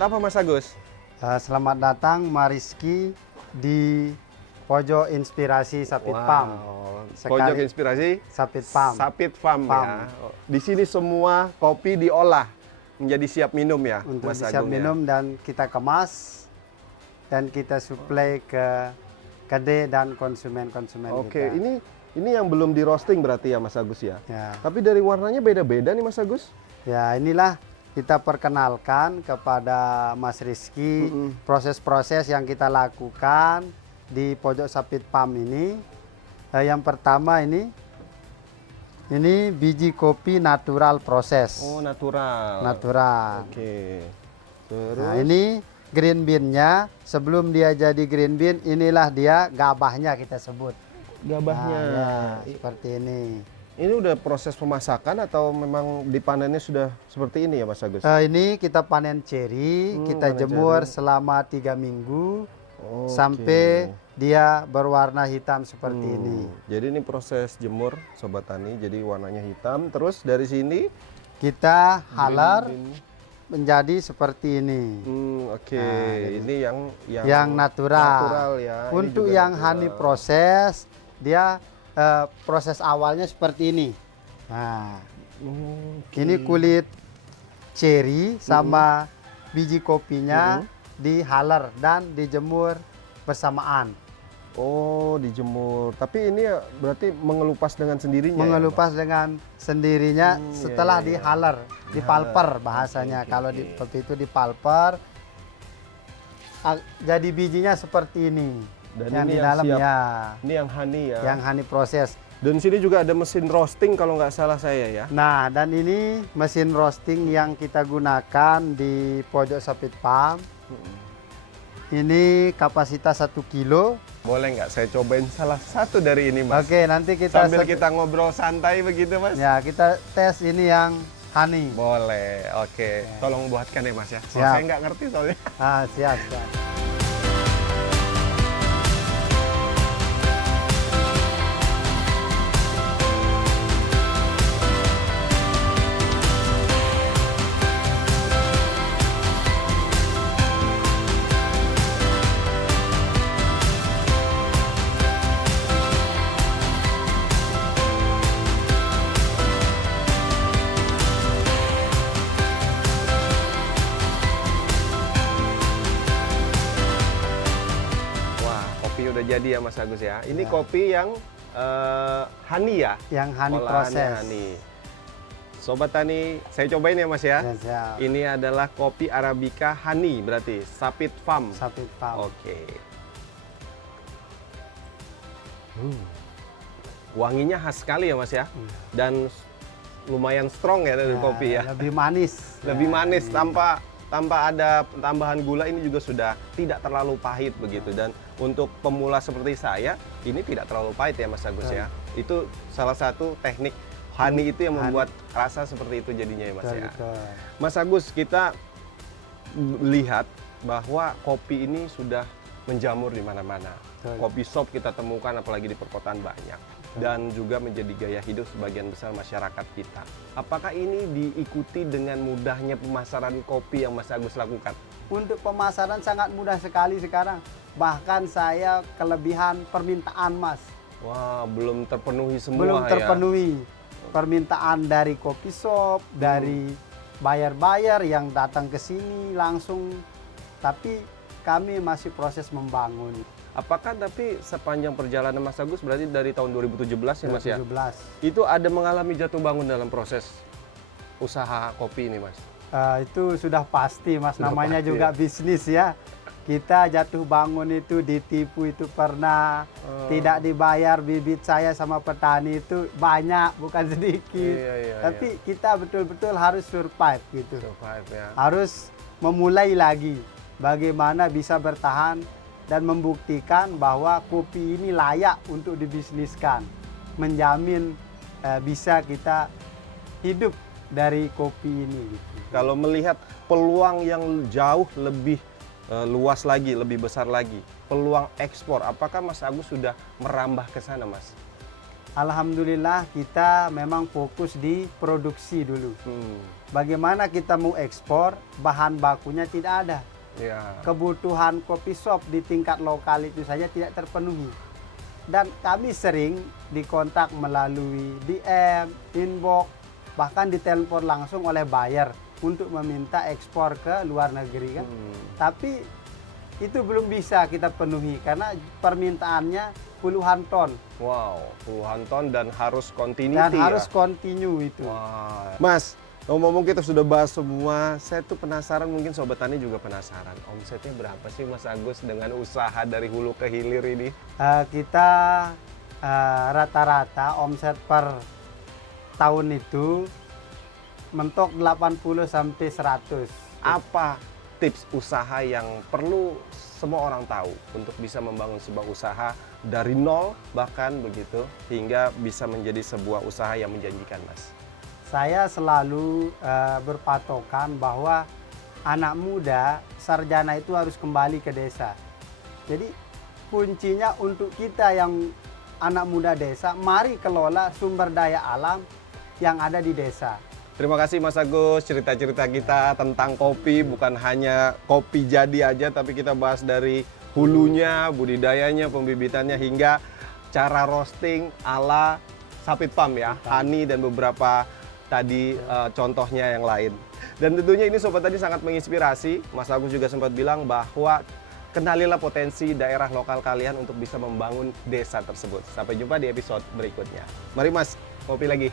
apa Mas Agus? Selamat datang Mariski di Pojok Inspirasi Sapit Farm. Pojok Inspirasi Sapit Farm. Sapit Farm ya. Di sini semua kopi diolah menjadi siap minum ya, Untuk Mas siap Agung minum ya? dan kita kemas dan kita suplai ke kedai dan konsumen-konsumen Oke, kita. ini yang belum di roasting berarti ya Mas Agus ya? Ya. Tapi dari warnanya beda-beda nih Mas Agus? Ya, inilah kita perkenalkan kepada Mas Rizky proses-proses yang kita lakukan di Pojok Sapit Farm ini. Yang pertama ini biji kopi natural proses. Oh, natural. Natural. Oke. Terus Nah, ini green bean-nya. Sebelum dia jadi green bean, inilah dia gabahnya kita sebut. gabahnya. Nah, ya, seperti ini. Ini udah proses pemasakan atau memang dipanennya sudah seperti ini ya Mas Agus? Ini kita panen ceri, kita panen jemur ceri. selama 3 minggu Oke. sampai dia berwarna hitam seperti ini. Jadi ini proses jemur Sobat Tani, jadi warnanya hitam. Terus dari sini Kita halar green. menjadi seperti ini. Oke. Ini Yang natural. natural ya. Ini Untuk juga yang natural. honey proses, dia proses awalnya seperti ini. Nah, ini kulit ceri sama biji kopinya dihalar dan dijemur bersamaan. Oh, dijemur. Tapi ini ya berarti mengelupas dengan sendirinya. Mengelupas dengan sendirinya setelah iya. dihalar, dipalper bahasanya. Kalau di kopi itu dipalper, jadi bijinya seperti ini. Dan yang ini di yang dalam siap. ya, Ini yang honey ya. yang honey proses. Dan sini juga ada mesin roasting kalau nggak salah saya ya. Nah, dan ini mesin roasting yang kita gunakan di Pojok Sapit Farm. Ini kapasitas 1 kilo. Boleh nggak saya cobain salah satu dari ini Mas? Oke, nanti kita Sambil kita ngobrol santai begitu Mas? ya, kita tes ini yang honey. Boleh, oke. Tolong buatkan ya Mas ya. Siap. Saya nggak ngerti soalnya. Siap, siap. Wah, kopi udah jadi ya Mas Agus ya. Ini kopi yang honey ya? Yang honey Olahannya proses. honey. Sobat Tani, saya cobain ya Mas ya. Ya, siap. Ini adalah kopi Arabica honey berarti Sapit Farm. Sapit Farm. Oke. Wanginya khas sekali ya Mas ya. Dan lumayan strong ya dari kopi ya. Lebih manis. Lebih manis tanpa ada tambahan gula, ini juga sudah tidak terlalu pahit begitu. Dan untuk pemula seperti saya, ini tidak terlalu pahit ya Mas Agus ya. Itu salah satu teknik honey itu yang membuat rasa seperti itu jadinya ya Mas ya. Betul. Mas Agus, kita lihat bahwa kopi ini sudah menjamur di mana-mana. Betul. Kopi shop kita temukan apalagi di perkotaan banyak. Dan juga menjadi gaya hidup sebagian besar masyarakat kita. Apakah ini diikuti dengan mudahnya pemasaran kopi yang Mas Agus lakukan? Untuk pemasaran sangat mudah sekali sekarang. Bahkan saya kelebihan permintaan, Mas. Wah, belum terpenuhi semua Belum ya? terpenuhi. Permintaan dari kopi shop, dari buyer-buyer yang datang ke sini langsung. Tapi kami masih proses membangun. Apakah tapi sepanjang perjalanan Mas Agus, berarti dari tahun 2017 ya Mas ya? 2017. Itu ada mengalami jatuh bangun dalam proses usaha kopi ini Mas? Itu sudah pasti, Mas. Sudah Namanya pasti, juga ya? bisnis ya. Kita jatuh bangun itu, ditipu itu pernah. Tidak dibayar, bibit saya sama petani itu banyak, bukan sedikit. Iya, Tapi kita betul-betul harus survive gitu. Survive ya. Harus memulai lagi. Bagaimana bisa bertahan dan membuktikan bahwa kopi ini layak untuk dibisniskan. Menjamin bisa kita hidup dari kopi ini. Gitu. Kalau melihat peluang yang jauh lebih luas lagi, lebih besar lagi, peluang ekspor, apakah Mas Agus sudah merambah ke sana Mas? Alhamdulillah kita memang fokus di produksi dulu. bagaimana kita mau ekspor, bahan bakunya tidak ada. Ya. Kebutuhan kopi shop di tingkat lokal itu saja tidak terpenuhi. Dan kami sering dikontak melalui DM, inbox, bahkan ditelepon langsung oleh buyer untuk meminta ekspor ke luar negeri kan. Tapi itu belum bisa kita penuhi karena permintaannya puluhan ton. Wow, puluhan ton dan harus continuity Dan ya? harus continue itu. Wah. Mas, ngomong-ngomong kita sudah bahas semua, saya tuh penasaran, mungkin Sobat Tani juga penasaran. Omsetnya berapa sih Mas Agus dengan usaha dari hulu ke hilir ini? Kita rata-rata omset per tahun itu mentok 80 sampai 100. Apa tips usaha yang perlu semua orang tahu untuk bisa membangun sebuah usaha dari nol bahkan begitu hingga bisa menjadi sebuah usaha yang menjanjikan, Mas? Saya selalu berpatokan bahwa anak muda sarjana itu harus kembali ke desa. Jadi kuncinya untuk kita yang anak muda desa, mari kelola sumber daya alam yang ada di desa. Terima kasih Mas Agus, cerita-cerita kita tentang kopi, bukan hanya kopi jadi aja, tapi kita bahas dari hulunya, budidayanya, pembibitannya, hingga cara roasting ala Sapit Farm ya, Hani dan beberapa tadi contohnya yang lain. Dan tentunya ini Sobat Tani sangat menginspirasi. Mas Agus juga sempat bilang bahwa kenalilah potensi daerah lokal kalian untuk bisa membangun desa tersebut. Sampai jumpa di episode berikutnya. Mari Mas, kopi lagi.